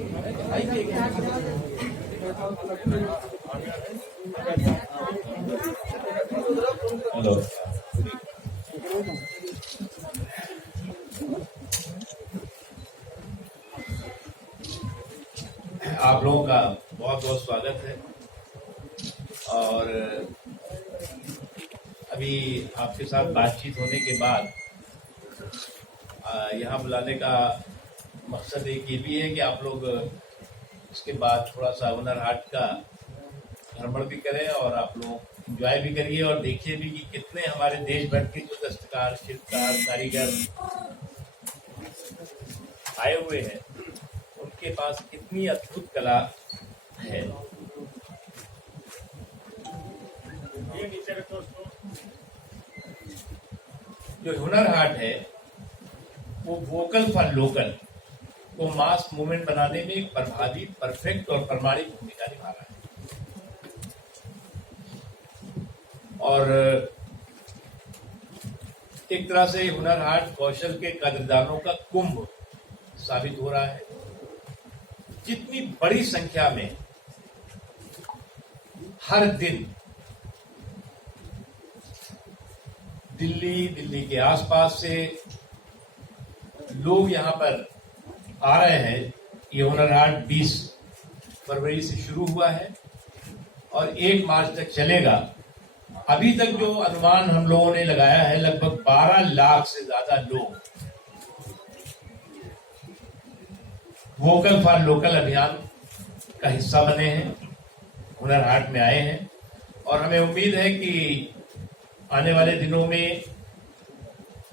Hello, आप लोगों का बहुत बहुत स्वागत है। और अभी आपके साथ बातचीत होने के बाद यहाँ बुलाने का मकसद एक ये भी है कि आप लोग इसके बाद थोड़ा सा हुनर हाट का भ्रमण भी करें और आप लोग एंजॉय भी करिए और देखिए भी कि कितने हमारे देश भर के जो दस्तकार, शिल्पकार, कारीगर आए हुए हैं, उनके पास कितनी अद्भुत कला है। जो हुनर हाट है वो वोकल फॉर लोकल को मास मूवमेंट बनाने में एक प्रभावी, परफेक्ट और प्रमाणिक भूमिका निभा रहा है। और एक तरह से हुनर हाट कौशल के कदरदानों का कुंभ साबित हो रहा है। जितनी बड़ी संख्या में हर दिन दिल्ली के आसपास से लोग यहाँ पर आ रहे हैं। ये हुनर हाट 20 फरवरी से शुरू हुआ है और 1 मार्च तक चलेगा। अभी तक जो अनुमान हम लोगों ने लगाया है, लगभग 12 लाख से ज्यादा लोग वोकल फॉर लोकल अभियान का हिस्सा बने हैं, हुनर हाट में आए हैं। और हमें उम्मीद है कि आने वाले दिनों में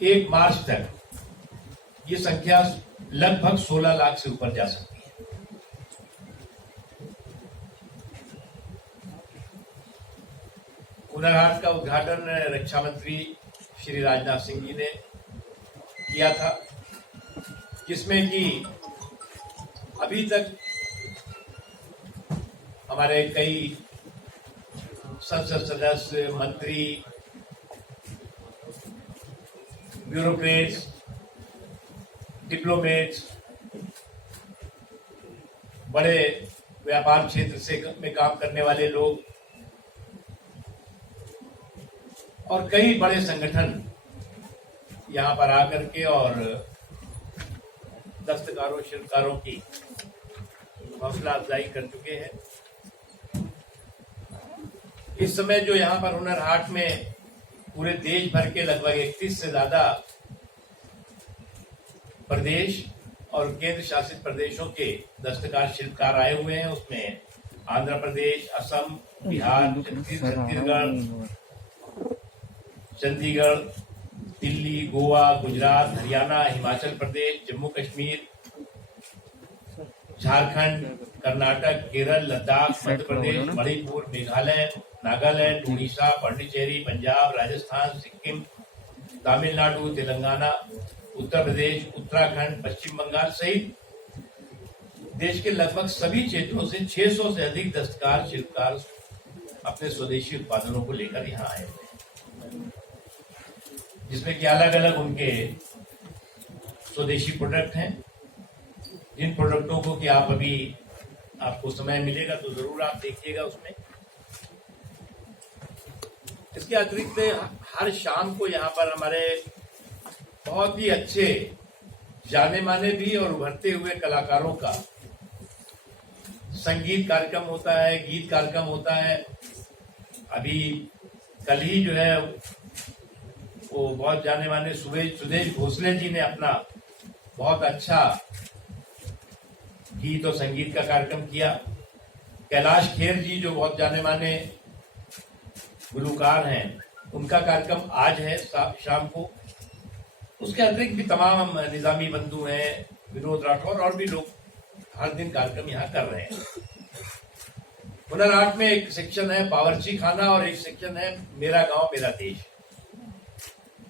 1 मार्च तक ये संख्या लगभग 16 लाख से ऊपर जा सकती है। हुनर हाट का उद्घाटन रक्षा मंत्री श्री राजनाथ सिंह जी ने किया था, जिसमें कि अभी तक हमारे कई संसद सदस्य, मंत्री, ब्यूरोक्रेट्स, डिप्लोमेट्स, बड़े व्यापार क्षेत्र से में काम करने वाले लोग और कई बड़े संगठन यहाँ पर आकर के और दस्तकारों, शिल्पकारों की हौसला अफजाई कर चुके हैं। इस समय जो यहाँ पर हुनर हाट में पूरे देश भर के लगभग 31 से ज्यादा प्रदेश और केंद्र शासित प्रदेशों के दस्तकार, शिल्पकार आए हुए हैं। उसमें आंध्र प्रदेश, असम, बिहार, छत्तीसगढ़, चंडीगढ़, दिल्ली, गोवा, गुजरात, हरियाणा, हिमाचल प्रदेश, जम्मू कश्मीर, झारखंड, कर्नाटक, केरल, लद्दाख, मध्य प्रदेश, मणिपुर, मेघालय, नागालैंड, उड़ीसा, पांडिचेरी, पंजाब, राजस्थान, सिक्किम, तमिलनाडु, तेलंगाना, उत्तर प्रदेश, उत्तराखंड, पश्चिम बंगाल सहित देश के लगभग सभी क्षेत्रों से 600 से अधिक दस्तकार, शिल्पकार अपने स्वदेशी उत्पादनों को लेकर यहाँ आए हुए हैं, जिसमें कि अलग अलग उनके स्वदेशी प्रोडक्ट हैं। जिन प्रोडक्टों को कि आप अभी आपको समय मिलेगा तो जरूर आप देखिएगा उसमें। इसके अतिरिक्त हर शाम को यहाँ पर हमारे बहुत ही अच्छे, जाने माने भी और उभरते हुए कलाकारों का संगीत कार्यक्रम होता है, गीत कार्यक्रम होता है। अभी कल ही जो है वो बहुत जाने माने सुदेश भोसले जी ने अपना बहुत अच्छा गीत और संगीत का कार्यक्रम किया। कैलाश खेर जी जो बहुत जाने माने गुलूकार हैं, उनका कार्यक्रम आज है शाम को। उसके अतिरिक्त भी तमाम निजामी बंधु हैं, विनोद राठौर और भी लोग हर दिन कार्यक्रम यहाँ कर रहे हैं। हुनर हाट में एक सेक्शन है बावर्ची खाना और एक सेक्शन है मेरा गांव मेरा देश।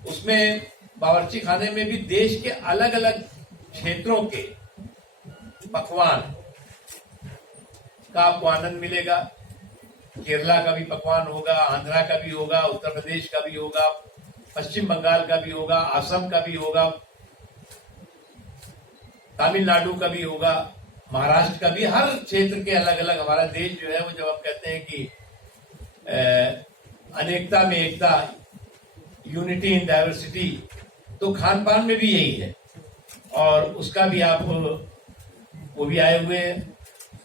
उसमें बावर्ची खाने में भी देश के अलग अलग क्षेत्रों के पकवान का आपको आनंद मिलेगा। केरला का भी पकवान होगा, आंध्रा का भी होगा, उत्तर प्रदेश का भी होगा, पश्चिम बंगाल का भी होगा, असम का भी होगा, तमिलनाडु का भी होगा, महाराष्ट्र का भी, हर क्षेत्र के अलग अलग। हमारा देश जो है वो, जब हम कहते हैं कि अनेकता में एकता, यूनिटी इन डाइवर्सिटी, तो खान पान में भी यही है। और उसका भी आप वो भी आए हुए हैं।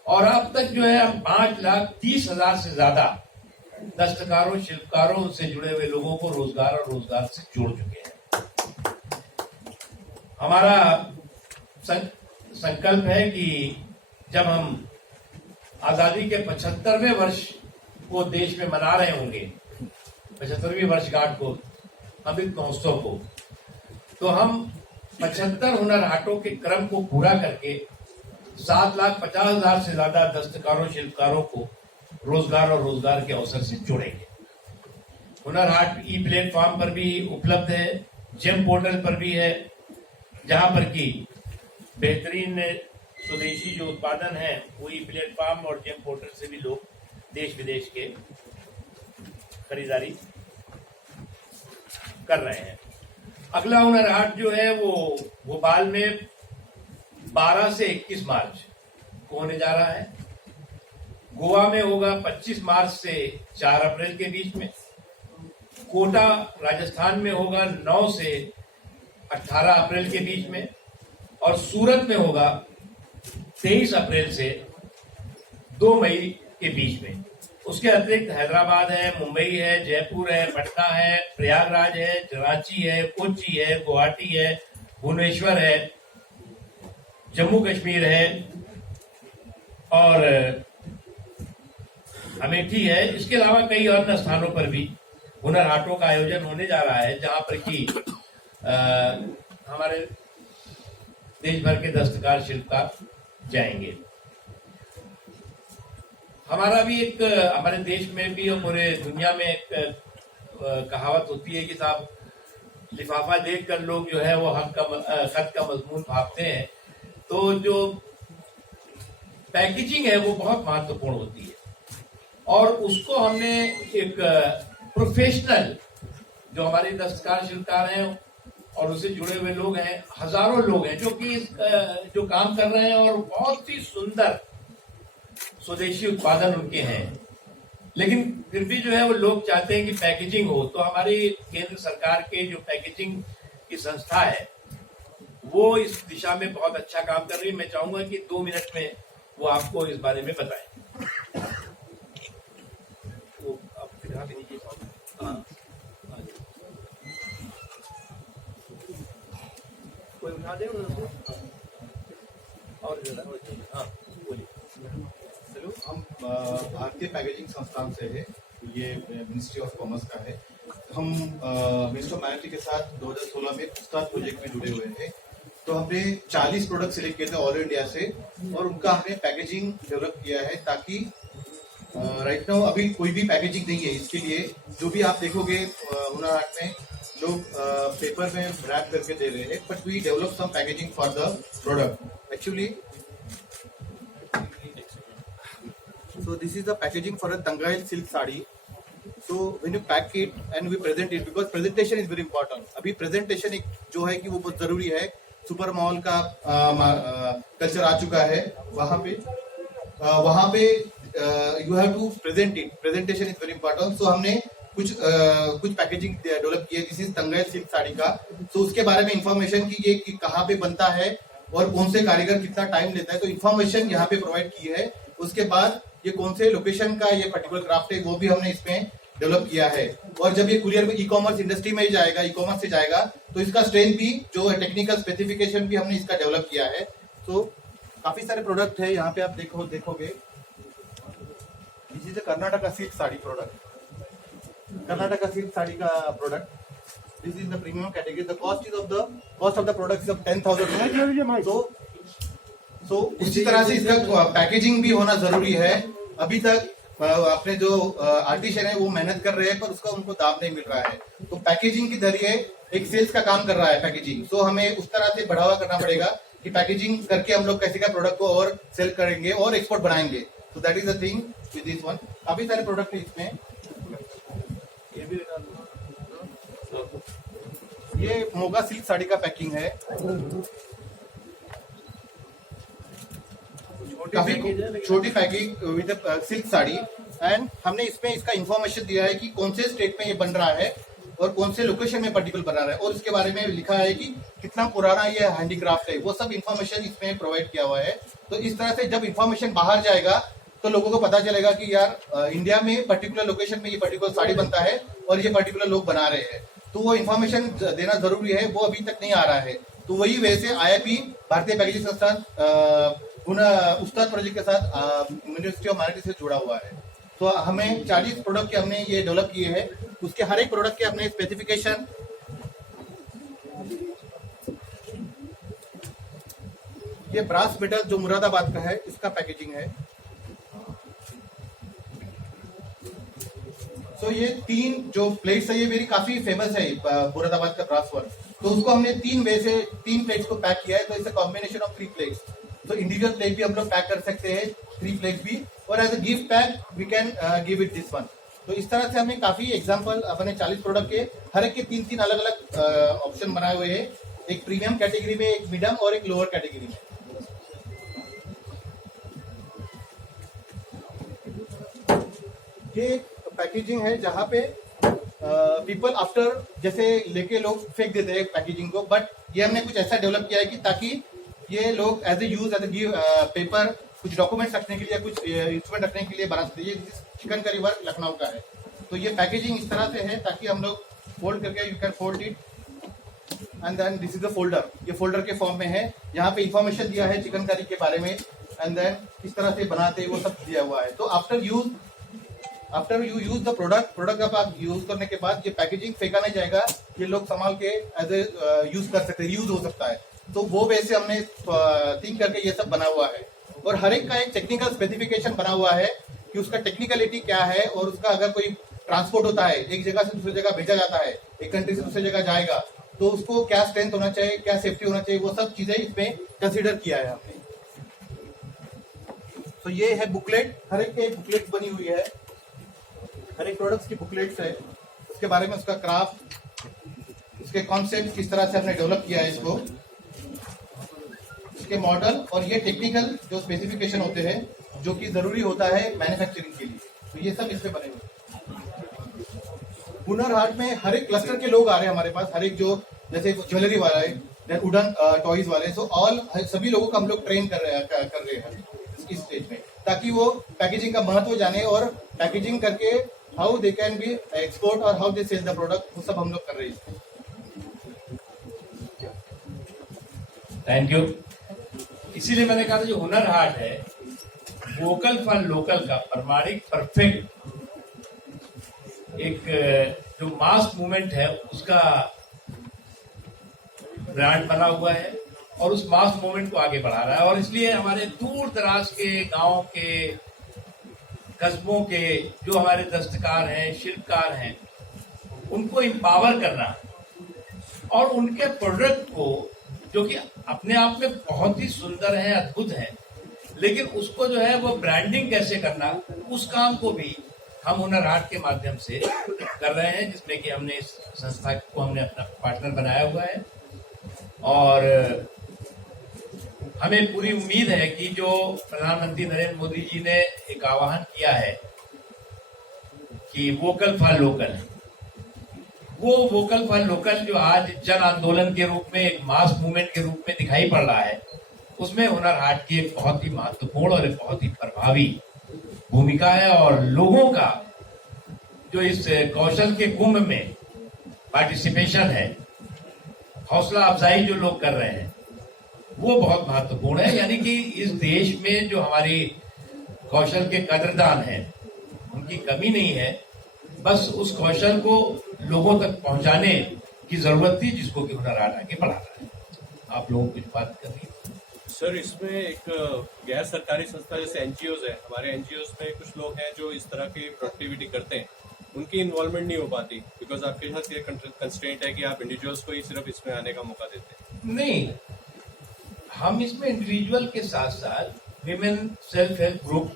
और अब तक जो है हम 5,30,000 से ज्यादा दस्तकारों, शिल्पकारों से जुड़े हुए लोगों को रोजगार और रोजगार से जोड़ चुके हैं। हमारा संकल्प है कि जब हम आजादी के 75वें वर्ष को देश में मना रहे होंगे, 75वीं वर्षगांठ को, अमृत महोत्सव को, तो हम 75 हुनर हाटों के क्रम को पूरा करके 7,50,000 से ज्यादा दस्तकारों, शिल्पकारों को रोजगार और रोजगार के अवसर से जोड़ेंगे। हुनर हाट ई प्लेटफॉर्म पर भी उपलब्ध है, जेम पोर्टल पर भी है, जहां पर कि बेहतरीन स्वदेशी जो उत्पादन है वो ई प्लेटफॉर्म और जेम पोर्टल से भी लोग देश विदेश के खरीदारी कर रहे हैं। अगला हुनर हाट जो है वो भोपाल में 12 से 21 मार्च को होने जा रहा है। गोवा में होगा 25 मार्च से 4 अप्रैल के बीच में। कोटा राजस्थान में होगा 9 से 18 अप्रैल के बीच में। और सूरत में होगा 23 अप्रैल से 2 मई के बीच में। उसके अतिरिक्त हैदराबाद है, मुंबई है, जयपुर है, पटना है, प्रयागराज है, कराची है, कोच्चि है, गुवाहाटी है, भुवनेश्वर है, जम्मू कश्मीर है और अमेठी है। इसके अलावा कई अन्य स्थानों पर भी हुनर हाटों का आयोजन होने जा रहा है, जहां पर कि हमारे देश भर के दस्तकार, शिल्पकार जाएंगे। हमारा भी एक, हमारे देश में भी और पूरे दुनिया में एक कहावत होती है कि साहब, लिफाफा देखकर लोग जो है वो खत का मजमून भापते हैं। तो जो पैकेजिंग है वो बहुत महत्वपूर्ण होती है और उसको हमने एक प्रोफेशनल, जो हमारे दस्तकार, शिल्पकार हैं और उससे जुड़े हुए लोग हैं, हजारों लोग हैं जो कि जो काम कर रहे हैं और बहुत ही सुंदर स्वदेशी उत्पादन उनके हैं। लेकिन फिर भी जो है वो लोग चाहते हैं कि पैकेजिंग हो। तो हमारी केंद्र सरकार के जो पैकेजिंग की संस्था है वो इस दिशा में बहुत अच्छा काम कर रही है। मैं चाहूंगा कि 2 मिनट में वो आपको इस बारे में बताएं। वो आप दिखा भी दीजिए। कोई उठा दे और हाँ बोलिए। हेलो, हम भारतीय पैकेजिंग संस्थान से है। ये मिनिस्ट्री ऑफ कॉमर्स का है। हम मिनिस्टर ऑफ माइनॉरिटी के साथ 2016 में उस्ताद प्रोजेक्ट में जुड़े हुए हैं। तो हमने 40 प्रोडक्ट सिलेक्ट किए थे ऑल इंडिया से और उनका हमने पैकेजिंग डेवलप किया है, ताकि राइट नाउ अभी कोई भी पैकेजिंग नहीं है। इसके लिए जो भी आप देखोगे हुनर हाट में लोग पेपर में रैप करके दे रहे हैं, but we develop some packaging for the product actually. So this is the packaging for a Tangail silk sari. So when you pack it and we present it, because presentation is very important. अभी presentation एक जो है कि वो बहुत जरूरी है। Super mall का कल्चर आ चुका है। वहाँ पे you have to present it. Presentation is very important. So हमने कुछ पैकेजिंग डेवलप की है। दिस इज तंगाइल सिल्क साड़ी का। तो उसके बारे में इंफॉर्मेशन की ये कि कहाँ पे बनता है और कौन से कारीगर कितना टाइम लेता है, तो इन्फॉर्मेशन यहाँ पे प्रोवाइड की है। उसके बाद ये कौन से लोकेशन का ये पर्टिकुलर क्राफ्ट है वो भी हमने इसमें डेवलप किया है। और जब ये कुरियर में ई कॉमर्स इंडस्ट्री में जाएगा, ई कॉमर्स से जाएगा, तो इसका स्ट्रेंथ भी जो है, टेक्निकल स्पेसिफिकेशन भी हमने इसका डेवलप किया है। तो काफी सारे प्रोडक्ट है यहाँ पे आप देखोगे। This is Karnataka silk sari product. Karnataka silk sari का product, this is the premium category. The cost of the product is 10,000। तो उसी तरह से इसका पैकेजिंग भी होना जरूरी है। अभी तक अपने जो आर्टिशन है वो मेहनत कर रहे हैं, पर उसका उनको दाम नहीं मिल रहा है। तो पैकेजिंग के जरिए एक सेल्स का काम कर रहा है पैकेजिंग। तो हमें उस तरह से बढ़ावा करना पड़ेगा कि पैकेजिंग करके हम लोग कैसे का प्रोडक्ट को और सेल करेंगे और एक्सपोर्ट बनाएंगे। तो that is the thing with this one. काफी सारे प्रोडक्ट है इसमें। ये मोगा सिल्क साड़ी का पैकिंग है। काफी छोटी packing with silk sari, and हमने इसमें इसका इंफॉर्मेशन दिया है कि कौन से स्टेट में ये बन रहा है और कौन से लोकेशन में पर्टिकुलर बना रहा है, और इसके बारे में लिखा है कि कितना पुराना ये हैंडीक्राफ्ट है, वो सब इंफॉर्मेशन इसमें प्रोवाइड किया हुआ है। तो इस तरह से जब इंफॉर्मेशन बाहर जाएगा तो लोगों को पता चलेगा कि यार इंडिया में पर्टिकुलर लोकेशन में ये पर्टिकुलर साड़ी बनता है और ये पर्टिकुलर लोग बना रहे हैं। तो वो इन्फॉर्मेशन देना जरूरी है, वो अभी तक नहीं आ रहा है। तो वही वैसे IIP भारतीय पैकेजिंग संस्थान उस्ताद प्रोजेक्ट के साथ यूनिवर्सिटी ऑफ महाराष्ट्र से जुड़ा हुआ है। तो हमें 40 प्रोडक्ट के हमने ये डेवलप किए हैं, उसके हर एक प्रोडक्ट के अपने स्पेसिफिकेशन, ये ब्रास मेटल जो मुरादाबाद का है इसका पैकेजिंग है। तो ये 3 जो प्लेट्स है ये मेरी काफी फेमस है मुरादाबाद का ब्रास वर्क, तो उसको हमने 3 वे से 3 प्लेट्स को पैक किया है। तो it's a combination of 3 plates. तो इंडिविजुअल प्लेट भी हम लोग पैक कर सकते हैं 3 प्लेट्स भी, और as a gift pack we can give it this one. तो इस तरह से हमने काफी एग्जांपल अपने 40 प्रोडक्ट के हर एक के 3-3 अलग अलग ऑप्शन बनाए हुए हैं, एक प्रीमियम कैटेगरी में, एक मीडियम और एक लोअर कैटेगरी में। ये पैकेजिंग है जहाँ पे पीपल आफ्टर जैसे लेके लोग फेंक देते हैं पैकेजिंग को, बट ये हमने कुछ ऐसा डेवलप किया है कि ताकि ये लोग एज ए गिव पेपर कुछ डॉक्यूमेंट्स रखने के लिए, कुछ इंस्ट्रूमेंट रखने के लिए बना सकते हैं। ये चिकन करी वर्क लखनऊ का है। तो ये पैकेजिंग इस तरह से है ताकि हम लोग फोल्ड करके, you can fold it and then this is the folder. ये फोल्डर के फॉर्म में है, यहाँ पे इंफॉर्मेशन दिया है चिकन करी के बारे में, एंड देन किस तरह से बनाते हैं वो सब दिया हुआ है। तो after you use the product अब आप यूज करने के बाद ये पैकेजिंग फेंका नहीं जाएगा, ये लोग संभाल के एज ए यूज कर सकते हैं, यूज हो सकता है। तो वो वैसे हमने थिंक करके ये सब बना हुआ है, और हर एक का एक टेक्निकल स्पेसिफिकेशन बना हुआ है कि उसका टेक्निकलिटी क्या है, और उसका अगर कोई ट्रांसपोर्ट होता है, एक जगह से दूसरी जगह भेजा जाता है, एक कंट्री से दूसरी जगह जाएगा, तो उसको क्या स्ट्रेंथ होना चाहिए, क्या सेफ्टी होना चाहिए, वो सब चीजें इसमें कंसिडर किया है हमने। तो ये है बुकलेट, हर एक की बुकलेट बनी हुई है, हर एक प्रोडक्ट्स की बुकलेट्स है, उसके बारे में उसका क्राफ्ट, उसके कॉन्सेप्ट, किस तरह से हमने डेवलप किया है इसको, इसके मॉडल, और ये टेक्निकल जो स्पेसिफिकेशन होते हैं जो कि जरूरी होता है मैन्युफैक्चरिंग के लिए, तो ये सब इसमें बने हुए। हुनर हाट में हर एक क्लस्टर के लोग आ रहे हैं हमारे पास, हर एक जो जैसे ज्वेलरी वाला है, देन वुडन टॉयज वाले, सो ऑल सभी लोगों को हम लोग ट्रेन कर रहे हैं इस स्टेज में, ताकि वो पैकेजिंग का महत्व जाने और पैकेजिंग करके how they can be export और how they sell the product, वो सब हम लोग कर रहे हैं। Thank you. इसीलिए मैंने कहा था जो हुनर हाट है, वोकल फॉर लोकल का प्रमाणिक परफेक्ट एक जो मास मूवमेंट है उसका ब्रांड बना हुआ है, और उस मास मूवमेंट को आगे बढ़ा रहा है। और इसलिए हमारे दूर दराज के गांव के, कस्बों के जो हमारे दस्तकार हैं, शिल्पकार हैं, उनको एम्पावर करना, और उनके प्रोडक्ट को जो कि अपने आप में बहुत ही सुंदर है, अद्भुत है, लेकिन उसको जो है वो ब्रांडिंग कैसे करना, उस काम को भी हम हुनर हाट के माध्यम से कर रहे हैं, जिसमें कि हमने इस संस्था को हमने अपना पार्टनर बनाया हुआ है। और हमें पूरी उम्मीद है कि जो प्रधानमंत्री नरेंद्र मोदी जी ने एक आह्वान किया है कि वोकल फॉर लोकल, वो वोकल फॉर लोकल जो आज जन आंदोलन के रूप में, एक मास मूवमेंट के रूप में दिखाई पड़ रहा है, उसमें हुनर हाट की एक बहुत ही महत्वपूर्ण और एक बहुत ही प्रभावी भूमिका है। और लोगों का जो इस कौशल के कुंभ में पार्टिसिपेशन है, हौसला अफजाई जो लोग कर रहे हैं, वो बहुत महत्वपूर्ण है। यानी कि इस देश में जो हमारी कौशल के कदरदान हैं, उनकी कमी नहीं है, बस उस कौशल को लोगों तक पहुंचाने की जरूरत थी, जिसको कि हुनर हाट आगे बढ़ा रहा है। आप लोगों को कुछ बात करनी है सर? इसमें एक गैर सरकारी संस्था जैसे एनजीओज है, हमारे एनजीओज में कुछ लोग हैं जो इस तरह की प्रोडक्टिविटी करते हैं, उनकी इन्वॉल्वमेंट नहीं हो पाती, बिकॉज आपके साथ ये कंस्ट्रेंट है कि आप इंडिविजुअल्स को ही सिर्फ इसमें आने का मौका देते हैं। नहीं, हम इसमें इंडिविजुअल के साथ साथ विमेन सेल्फ हेल्प ग्रुप,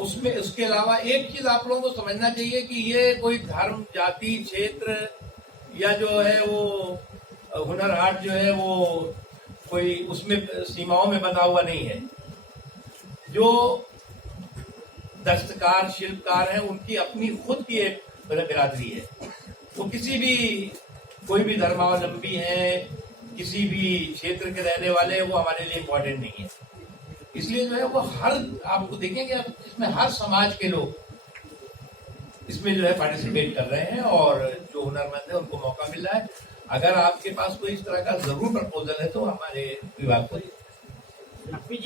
उसमें उसके अलावा एक चीज आप लोगों को समझना चाहिए कि ये कोई धर्म, जाति, क्षेत्र या जो है वो हुनर हाट जो है वो कोई उसमें सीमाओं में बंधा हुआ नहीं है। जो दस्तकार शिल्पकार हैं उनकी अपनी खुद की एक बिरादरी है। वो किसी भी कोई भी धर्मावलंबी है, किसी भी क्षेत्र के रहने वाले, वो हमारे लिए इम्पोर्टेंट नहीं है। इसलिए जो है वो हर आपको देखेंगे आप इसमें हर समाज के लोग इसमें जो है पार्टिसिपेट कर रहे हैं और जो हुनरमंद है उनको मौका मिल रहा है। अगर आपके पास कोई इस तरह का जरूर प्रपोजल है तो हमारे विभाग को। नकवी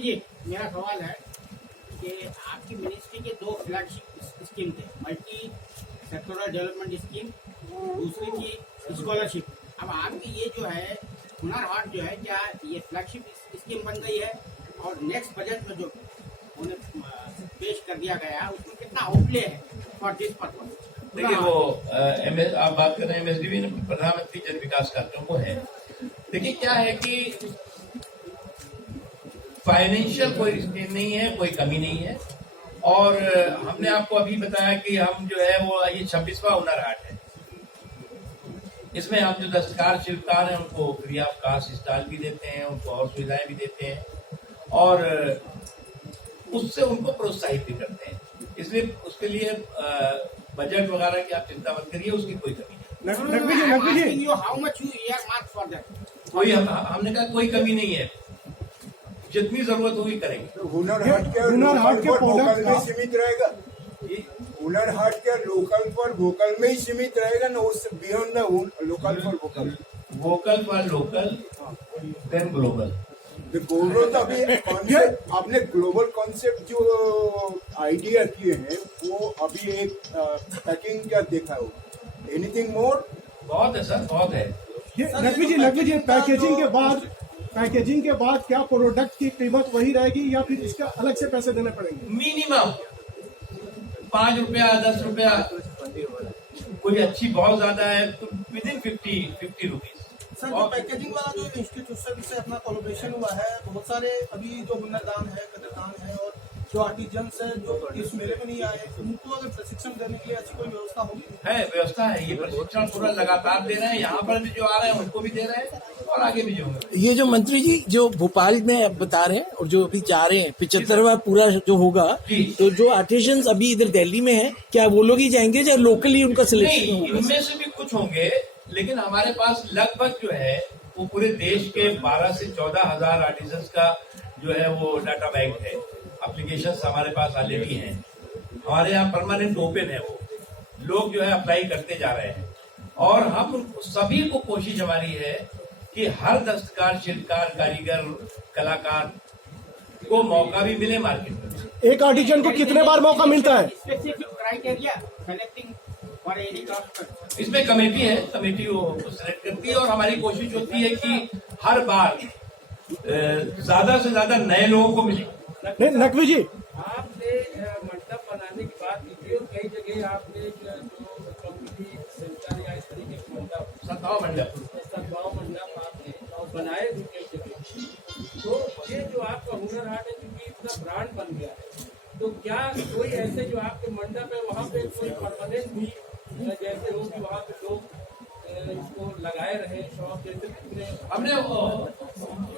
जी मेरा सवाल है कि आपकी मिनिस्ट्री के 2 फ्लैगशिप स्कीम थे, मल्टी सेक्टोरल डेवलपमेंट स्कीम, दूसरी थी स्कॉलरशिप। अब आपकी ये जो है हुनर हाट जो है, क्या ये फ्लैगशिप स्कीम बन गई है? और नेक्स्ट बजट में जो उन्हें पेश कर दिया गया है उसमें कितना आउटले है फॉर दिस पर्पज? देखिए वो आप बात कर रहे हैं MSDB प्रधानमंत्री जन विकास कार्यक्रम वो है। देखिए क्या है कि फाइनेंशियल कोई स्कीम नहीं है, कोई कमी नहीं है। और हमने आपको अभी बताया कि हम जो है वो ये 26वां हुनर हाट है। इसमें हम जो दस्तकार शिल्पकार हैं उनको फ्री ऑफ कास्ट स्टॉल भी देते हैं, उनको और सुविधाएं भी देते हैं और उससे उनको प्रोत्साहित भी करते हैं। इसलिए उसके लिए बजट वगैरह की आप चिंता मत करिए, उसकी कोई कमी नहीं। कोई हमने कहा कोई कमी नहीं है, जितनी जरूरत होगी करेंगे। हुनर हाट के प्रोडक्ट में सीमित रहेगा, हुनर हाट के लोकल फॉर वोकल में ही सीमित रहेगा ना, उससे beyond the local for vocal. Vocal for local then global. Global तो अभी कॉन्सेप्ट आपने ग्लोबल कॉन्सेप्ट जो आइडिया किए हैं वो अभी एक पैकिंग क्या देखा हो, एनीथिंग मोर? बहुत है सर, बहुत है। नकवी जी पैकेजिंग के बाद क्या प्रोडक्ट की कीमत वही रहेगी या फिर इसका अलग से पैसे देने पड़ेंगे? मिनिमम 5 रुपया 10 रुपया, कोई अच्छी बहुत ज्यादा है तो विदिन 50 रुपीज। सर जो पैकेजिंग वाला जो इंस्टीट्यूट से अपना कोलैबोरेशन हुआ है, बहुत सारे अभी जो हुनरदान है, कदरदान है और जो आर्टिजन्स है जो इस मेले में नहीं आए, उनको अगर प्रशिक्षण देने के लिए ऐसी कोई व्यवस्था होगी? है, व्यवस्था है। ये प्रशिक्षण पूरा लगातार दे रहे हैं, यहाँ पर भी जो आ रहे हैं उनको भी दे रहे हैं और आगे भी जो होंगे। ये जो मंत्री जी जो भोपाल में बता रहे हैं और जो अभी जा रहे हैं 75वां पूरा जो होगा, तो जो आर्टिजन्स अभी इधर दिल्ली में है, क्या वो लोग ही जाएंगे या लोकली उनका सिलेक्शन होगा? इनमें से भी कुछ होंगे, लेकिन हमारे पास लगभग जो है वो पूरे देश के 12 से 14 हजार आर्टिजन्स का जो है वो डाटा बैंक है। एप्लीकेशंस हमारे पास ऑलरेडी हैं, हमारे यहाँ परमानेंट ओपन है। वो लोग जो है अप्लाई करते जा रहे हैं और हम सभी को कोशिश हमारी है कि हर दस्तकार शिल्पकार कारीगर कलाकार को मौका भी मिले मार्केट में। एक आर्टिजन को कितने बार मौका मिलता है? Specific criteria selecting for any caste? इसमें कमेटी है, कमेटी वो सिलेक्ट करती है और हमारी कोशिश होती है कि हर बार ज्यादा से ज्यादा नए लोगों को मिले। नकवी जी आपने मंडप बनाने की बात की थी और कई जगह आपने जो कम्युनिटी सेंटर या इस तरीके के मंडप सद्भाव मंडप आपने बनाए भी कई जगह। तो ये जो आपका हुनर हाट है क्योंकि इतना ब्रांड बन गया है, तो क्या कोई ऐसे जो आपके मंडप है वहाँ पे कोई परमानेंट भी जैसे हो कि वहाँ पे लोग इसको लगाए रहे शौक, जैसे हमने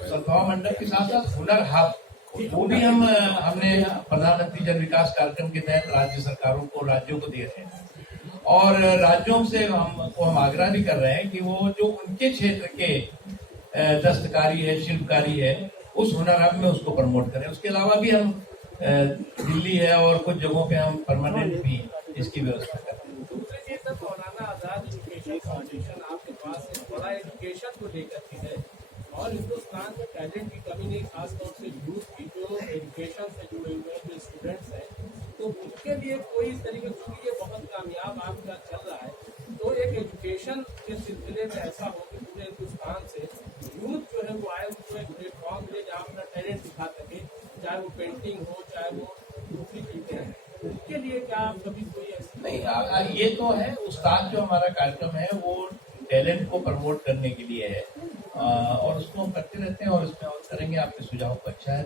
सद्भाव मंडप के साथ साथ हुनर हब वो भी हमने प्रधानमंत्री जन विकास कार्यक्रम के तहत राज्य सरकारों को, राज्यों को दे रहे हैं और राज्यों से हम आग्रह भी कर रहे हैं कि वो जो उनके क्षेत्र के दस्तकारी है, शिल्पकारी है, उस हुनर हब में उसको प्रमोट करें। उसके अलावा भी हम दिल्ली है और कुछ जगहों पे हम परमानेंट भी इसकी व्यवस्था करें। दूसरी चीज तो मौलाना आजाद एजुकेशन फाउंडेशन आपके पास एक बड़ा एजुकेशन को लेकर के है और हिंदुस्तान में टैलेंट की कमी नहीं, खासतौर से यूथ की जो एजुकेशन से जुड़े हुए जो स्टूडेंट्स हैं, तो उनके लिए कोई इस तरीके से ये बहुत कामयाब आपका चल रहा है, तो एक एजुकेशन के सिलसिले में ऐसा हो कि पूरे हिंदुस्तान से यूथ जो है वो आए, उनको एक प्लेटफॉर्म मिले जहाँ अपना टैलेंट दिखा सके, चाहे वो पेंटिंग हो, चाहे वो दूसरी चीजें हैं। उनके लिए क्या आप कभी कोई ऐसी? नहीं, ये तो है उस्ताद जो हमारा कार्यक्रम है वो टैलेंट को प्रमोट करने के लिए है और उसको हम करते रहते हैं और इसमें और करेंगे। आपके सुझाव को अच्छा है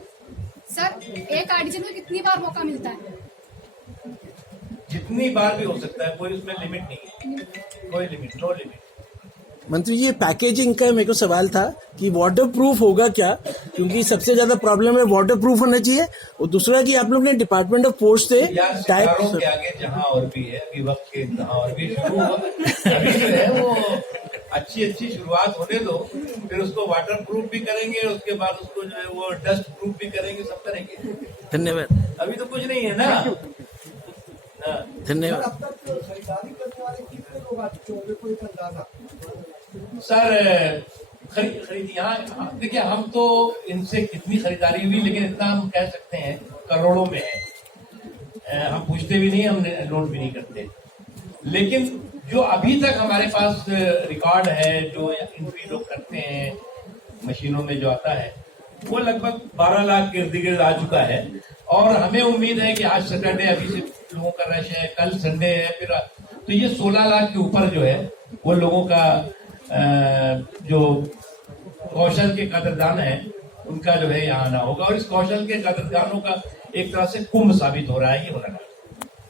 सर। एक आर्टिजन को कितनी बार मौका मिलता है? जितनी बार भी हो सकता है, कोई उसमें लिमिट नहीं है, कोई लिमिट, नो लिमिट। मंत्री जी, ये पैकेजिंग का मेरे को सवाल था कि वाटर प्रूफ होगा क्या, क्योंकि सबसे ज्यादा प्रॉब्लम है वाटर प्रूफ होना चाहिए। और दूसरा कि आप लोग ने डिपार्टमेंट ऑफ पोस्ट से यार सितारों के आगे जहां और भी है, अभी वक्त के जहां और भी शुरू हुआ, अभी जो है वो अच्छी शुरुआत होने दो, फिर उसको वाटर प्रूफ भी करेंगे, उसके बाद उसको जो है वो डस्ट प्रूफ भी करेंगे, सब करेंगे। धन्यवाद। अभी तो कुछ नहीं है ना। हाँ। धन्यवाद। अब तक खरीदारी करने वाले कितने लोग आ चुके होंगे, कोई अंदाजा? सर खरीद यहाँ देखिए, हम तो इनसे कितनी खरीदारी हुई, लेकिन इतना हम कह सकते हैं करोड़ों में है। हम पूछते भी नहीं, हम नोट भी नहीं करते, लेकिन जो अभी तक हमारे पास रिकॉर्ड है, जो एंट्री लोग करते हैं मशीनों में जो आता है, वो लगभग 12 लाख के इर्द गिर्द आ चुका है। और हमें उम्मीद है कि आज सैटरडे, अभी से लोगों का रश है, कल संडे है, फिर तो ये 16 लाख के ऊपर जो है वो लोगों का जो कौशल के कदरदान है उनका जो है यहाँ आना होगा। और इस कौशल के कदरदानों का एक तरह से कुंभ साबित हो रहा है, ये होना